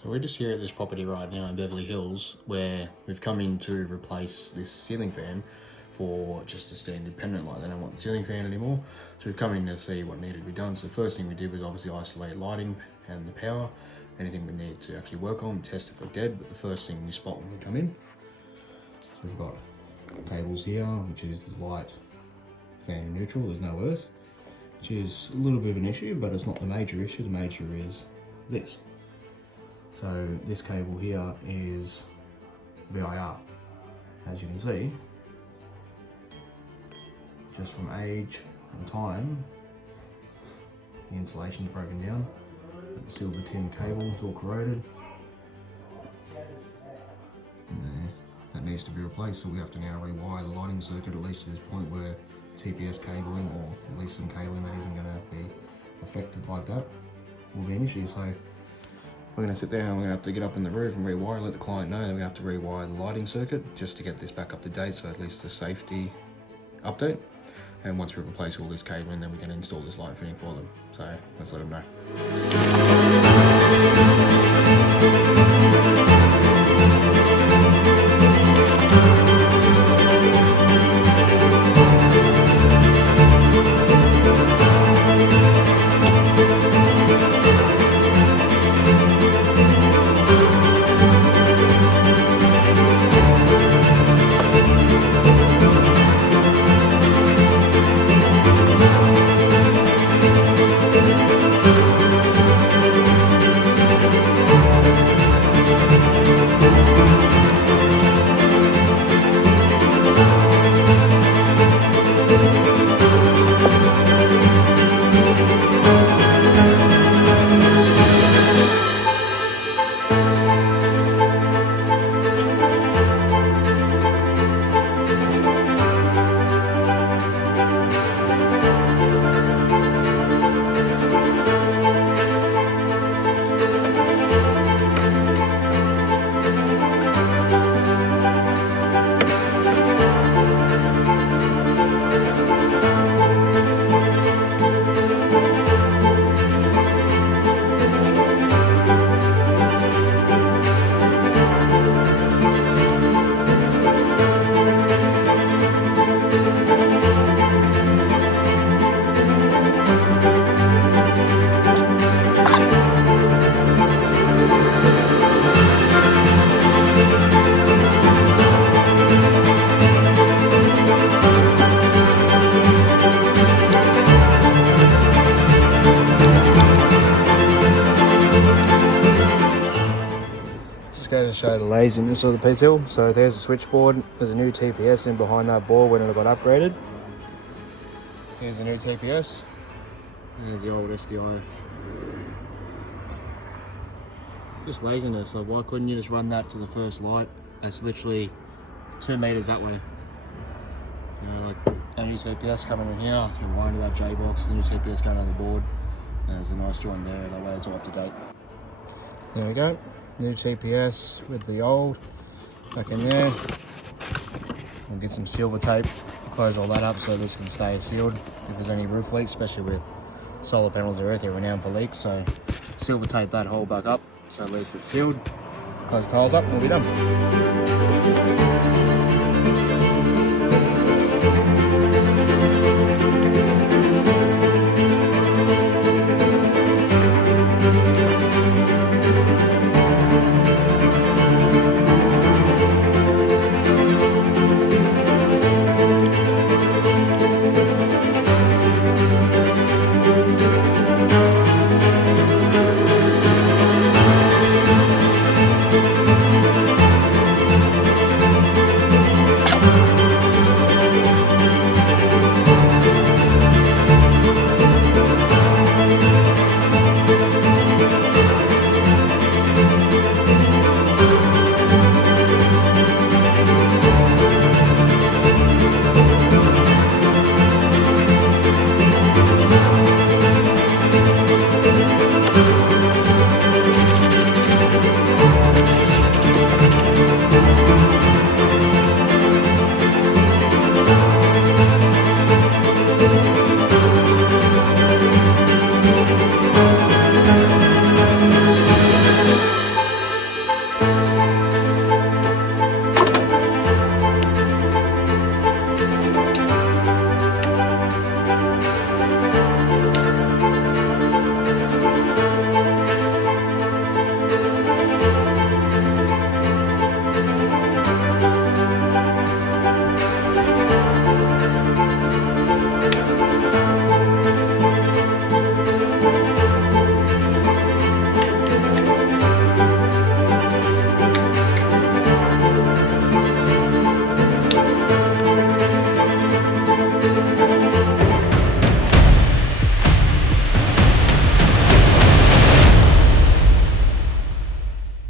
So we're just here at this property right now in Beverly Hills where we've come in to replace this ceiling fan for just a standard pendant light. They don't want the ceiling fan anymore. So we've come in to see what needed to be done. So the first thing we did was obviously isolate lighting and the power, anything we need to actually work on, test if we're dead. But the first thing we spot when we come in, so we've got cables here, which is light, fan neutral, there's no earth, which is a little bit of an issue, but it's not the major issue. The major is this. So this cable here is VIR. As you can see, just from age and time, the insulation's broken down. The silver tin cable, it's all corroded. And there, that needs to be replaced, so we have to now rewire the lighting circuit, at least to this point where TPS cabling, or at least some cabling that isn't going to be affected like that, will be an issue. So we're going to sit there and we're going to have to get up in the roof and rewire, let the client know that we're going to have to rewire the lighting circuit just to get this back up to date, so at least the safety update. And once we replace all this cabling, then we can install this light fitting for them. So let's let them know. Goes to show the laziness of the pizzle. So there's a switchboard, there's a new TPS in behind that board when it got upgraded. Here's the new TPS, and there's the old SDI. Just laziness, like why couldn't you just run that to the first light? That's literally 2 meters that way. You know, like a new TPS coming in here, you can wind to that J box, the new TPS going on the board, and there's a nice joint there, that way it's all up to date. There we go. New TPS with the old back in there. We'll get some silver tape to close all that up so this can stay sealed if there's any roof leaks, especially with solar panels or earth, they're renowned for leaks. So silver tape that hole back up so at least it's sealed. Close the tiles up and we'll be done.